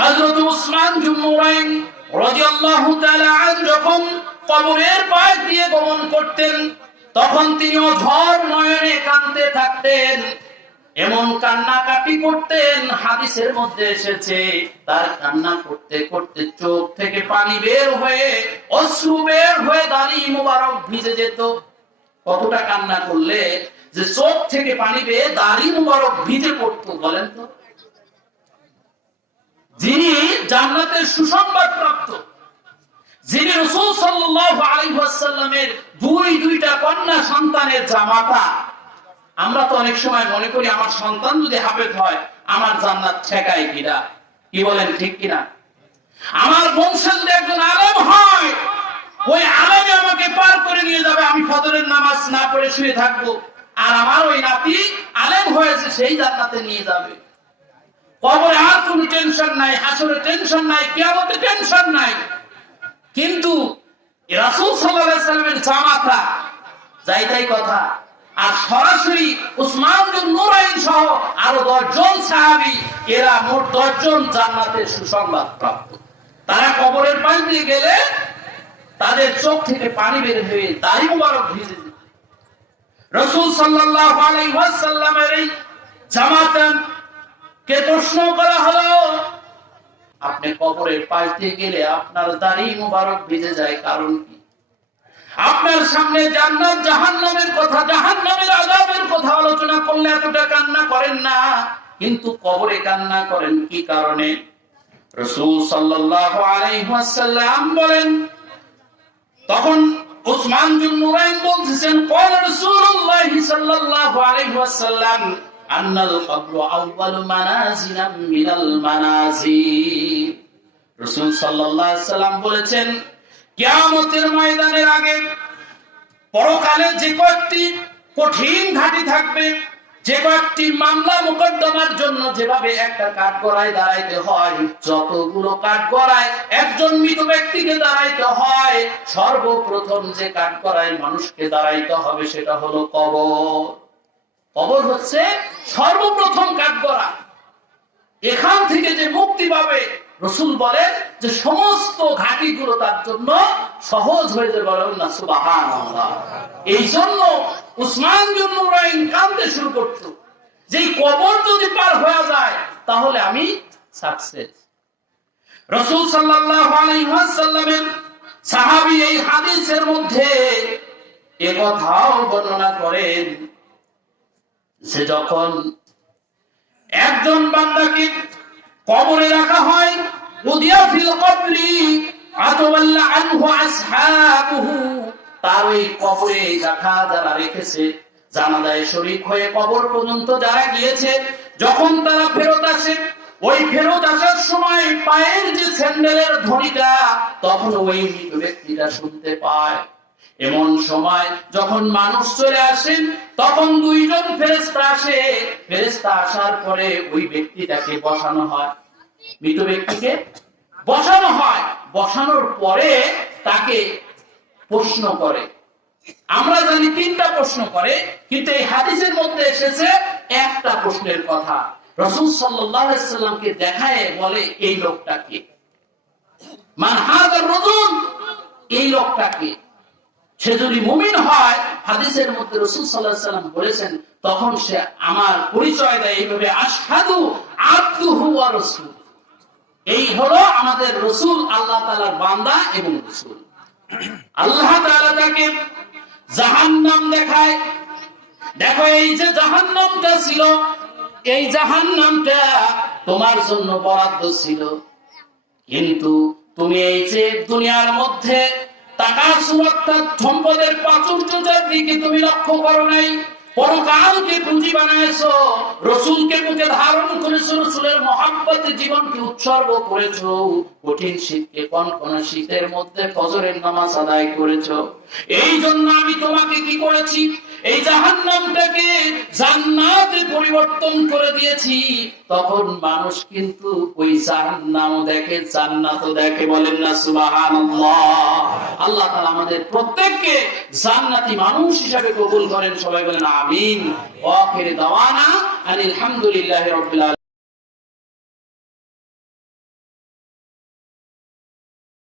হযরত উসমান যুন্নুরাইন রাদিয়াল্লাহু তাআলা আন যখন কবরের পাশ দিয়ে গমন করতেন, তখন তিনিও ঝড় নয়নে কাঁদতে থাকতেন, এমন কান্নাকাটি করতেন। হাদিসের মধ্যে এসেছে তার কান্না করতে করতে চোখ থেকে পানি বের হয়ে, অশ্রু বের হয়ে দাড়ি মোবারক ভিজে যেত। কতটা কান্না করলে যে চোখ থেকে পানি বেয়ে দাড়ি মোবারক ভিজে পড়তো বলেন তো? যিনি জান্নাতের সুসংবাদ প্রাপ্ত, যিনি রাসূল সাল্লাল্লাহু আলাইহি ওয়াসাল্লামের দুইটা কন্যা সন্তানের জামাতা। আমরা তো অনেক সময় মনে করি আমার সন্তান যদি হাফেজ হয় আমার জান্নাত ঠেকায় কিনা, কি বলেন ঠিক কিনা? আমার বংশে যদি একজন আলেম হয়, ওই আলেমে আমাকে পার করে নিয়ে যাবে, আমি ফজরের নামাজ না পড়ে শুয়ে থাকবো, আর আমার ওই নাতি আলেম হয়েছে সেই জান্নাতে নিয়ে যাবে। কবরে আর কোনো টেনশন নাই, হাসরে টেনশন নাই, কিয়ামতে টেনশন নাই। কিন্তু রাসূল সাল্লাল্লাহু আলাইহি ওয়াসাল্লামের জামাতা যাই তাই কথা, আর সরাসরি উসমান বিন নুরাইন সহ আরো 10 জন সাহাবী, এরা মোট 10 জন জান্নাতের সুসংবাদ প্রাপ্ত। তারা কবরের পাশ দিয়ে গেলে তাদের চোখ থেকে পানি বের হয়ে দাড়ি মোবারক ভিজে যেত। রাসূল সাল্লাল্লাহু আলাইহি ওয়াসাল্লামের এই জামাতাকে প্রশ্ন করা হলো, আপনি কবরের পাশ দিয়ে গেলে আপনার দাড়ি মোবারক ভিজে যায়, কারণ কি? আপনার সামনে জান্নাত জাহান্নামের কথা, জাহান্নামের আযাবের কথা আলোচনা করলে এতটা কান্না করেন না, কিন্তু কবরে কান্না করেন কি কারণে? রাসূল সাল্লাল্লাহু আলাইহি ওয়াসাল্লাম বলেন, তখন উসমান বিন নুরাইন বলতেছেন, ক্বালা রাসূলুল্লাহ সাল্লাল্লাহু আলাইহি ওয়াসাল্লাম আন্নাল কবরু আউয়ালু মানাজিলাম মিনাল মানাজিল। রাসূল সাল্লাল্লাহু আলাইহি ওয়াসাল্লাম বলেছেন, কিয়ামতের ময়দানের আগে পরকালে যে কয়েকটি কঠিন ঘাঁটি থাকবে, যে কয়েকটি মামলা মোকদ্দমার জন্য যেভাবে একটা কাঠগড়ায় দাঁড়াইতে হয়, যতগুলো কাঠগড়ায় একজন মৃত ব্যক্তিকে দাঁড়াইতে হয়, সর্বপ্রথম যে কাঠগড়ায় মানুষকে দাঁড়াইতে হবে সেটা হলো কবর। কবর হচ্ছে সর্বপ্রথম কাঠগড়া। এখান থেকে যে মুক্তি পাবে, রাসূল বলেন যে সমস্ত ঘাটিগুলো তার জন্য সহজ হয়ে যাবে। বলেন না সুবহানাল্লাহ। এই জন্য উসমান বিন নুরাইন কাঁদতে শুরু করত যে কবর যদি পার হয়ে যায় তাহলে আমি সাকসেস। রাসূল সাল্লাল্লাহু আলাইহি ওয়াসাল্লামের সাহাবী এই হাদিসের মধ্যে এই কথাও বর্ণনা করেন যে যখন একজন বান্দাকে কবরে রাখা হয়, উদিয়া ফিল কবরি আতওয়াল্লা আনহু আসহাবুহু, তার ওই কবরে রাখা যারা রেখেছে, জানাজায় শরীক হয়ে কবর পর্যন্ত যারা গিয়েছে, যখন তারা ফেরত আসে, ওই ফেরত আসার সময় পায়ের যে স্যান্ডেলের ধ্বনিটা তখন ওই মৃত ব্যক্তিটা শুনতে পায়। এমন সময় যখন মানুষ চলে আসেন, তখন 2 জন ফেরেশতা আসে। ফেরেশতা আসার পরে ওই ব্যক্তিটাকে বসানো হয়, মৃত ব্যক্তিকে বসানো হয়। বসানোর পরে তাকে প্রশ্ন করে। আমরা জানি 3টা প্রশ্ন করে, কিন্তু এই হাদিসের মধ্যে এসেছে একটা প্রশ্নের কথা। রাসূল সাল্লাল্লাহু আলাইহি ওয়াসাল্লামকে দেখায় বলে, এই লোকটাকে মান হাযার রাজুল, এই লোকটাকে। সে যদি মুমিন হয়, হাদিসের মধ্যে রাসূল সাল্লাল্লাহু আলাইহি ওয়াসাল্লাম বলেছেন, তখন সে আমার পরিচয় দেয় এইভাবে, আশহাদু আবদুহু ওয়া রাসূল। এই হলো আমাদের রাসূল, আল্লাহ তাআলার বান্দা এবং রাসূল। আল্লাহ তাআলা তাকে জাহান্নাম দেখায়। দেখো, এই যে জাহান্নামটা ছিল, এই জাহান্নামটা তোমার জন্য বরাদ্দ ছিল, কিন্তু তুমি এই যে দুনিয়ার মধ্যে তাকাসুর অর্থাৎ সম্পদের প্রাচুর্যতার দিকে তুমি লক্ষ্য করো নাই, পরকালকে পুঁজি বানাইছো, রাসূলকে বুকে ধারণ করেছো, রাসূলের মহব্বতে জীবনকে উৎসর্গ করেছো, কঠিন শীতকে কনকনে শীতের মধ্যে ফজরের নামাজ আদায় করেছো। এই জন্য আমি তোমাকে কি করেছি, এই জাহান্নামটাকে জান্নাতে পরিবর্তন করে দিয়েছি। তখন মানুষ কিন্তু ওই জাহান্নামও দেখে, জান্নাতও দেখে। বলেন না সুবহানাল্লাহ। আল্লাহ তাআলা আমাদের প্রত্যেককে জান্নাতি মানুষ হিসেবে কবুল করেন। সবাই বলেন আমিন। ওয়া আখির দাওয়ানা আলহামদুলিল্লাহি রাব্বিল আলামিন।